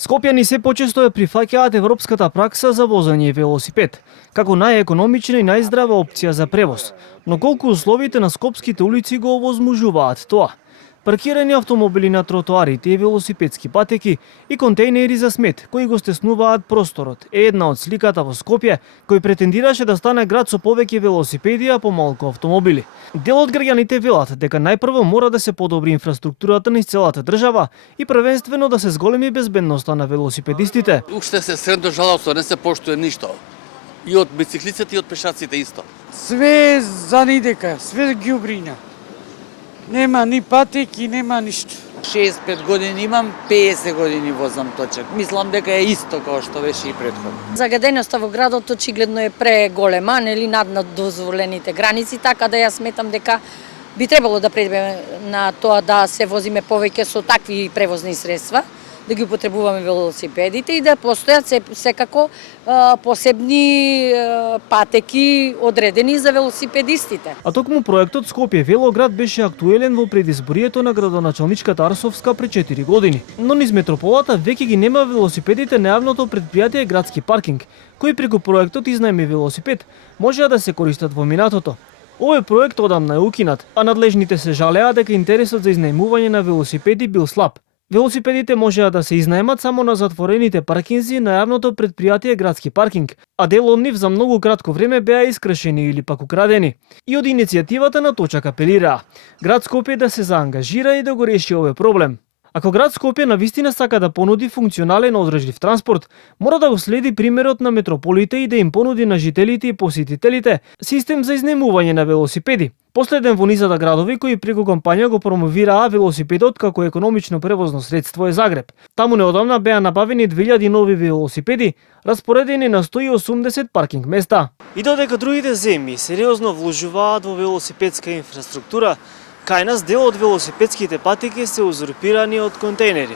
Скопјани се почесто ја прифаќаат европската пракса за возење велосипед, како најекономична и најздрава опција за превоз. Но колку условите на скопските улици го овозможуваат тоа? Паркирани автомобили на тротоарите и велосипедски патеки и контејнери за смет, кои го стеснуваат просторот, е една од сликата во Скопје, кој претендираше да стане град со повеќе велосипеди, а помалку автомобили. Дел од граѓаните велат дека најпрво мора да се подобри инфраструктурата низ целата држава и првенствено да се зголеми безбедноста на велосипедистите. Уште се средно жалосно, не се поштуе ништо. И од бициклиците и од пешаците исто. Све занидека, све ги убрина. Нема ни патеки, нема ништо. 65 години имам, 50 години возам точак. Мислам дека е исто како што беше и претходно. Загаденоста во градот очигледно е преголема, нели над дозволените граници, така да јас сметам дека би требало да претеме на тоа да се возиме повеќе со такви превозни средства, да ги употребуваме велосипедите и да постојат секако посебни патеки одредени за велосипедистите. А токму проектот Скопје Велоград беше актуелен во предизборието на градоначалничката Арсовска пред 4 години. Но низ метрополата веќе ги нема велосипедите на јавното претпријатие Градски паркинг, кои преку проектот Изнајми велосипед можеа да се користат во минатото. Овој проект одамна е укинат, а надлежните се жалеа дека интересот за изнајмување на велосипеди бил слаб. Велосипедите можеа да се изнајмат само на затворените паркинзи на јавното претпријатие Градски паркинг, а дел од нив за многу кратко време беа искршени или пак украдени. И од иницијативата на точак апелираа град Скопје да се заангажира и да го реши овој проблем. Ако град Скопје навистина сака да понуди функционален одржлив транспорт, мора да го следи примерот на метрополите и да им понуди на жителите и посетителите систем за изнајмување на велосипеди. Последен во низата градови кои преку кампања го промовираа велосипедот како економично превозно средство е Загреб. Таму неодамна беа набавени 2000 нови велосипеди, распоредени на 180 паркинг места. И додека другите земји сериозно вложуваат во велосипедска инфраструктура, кај нас дел од велосипедските патеки се узурпирани од контејнери.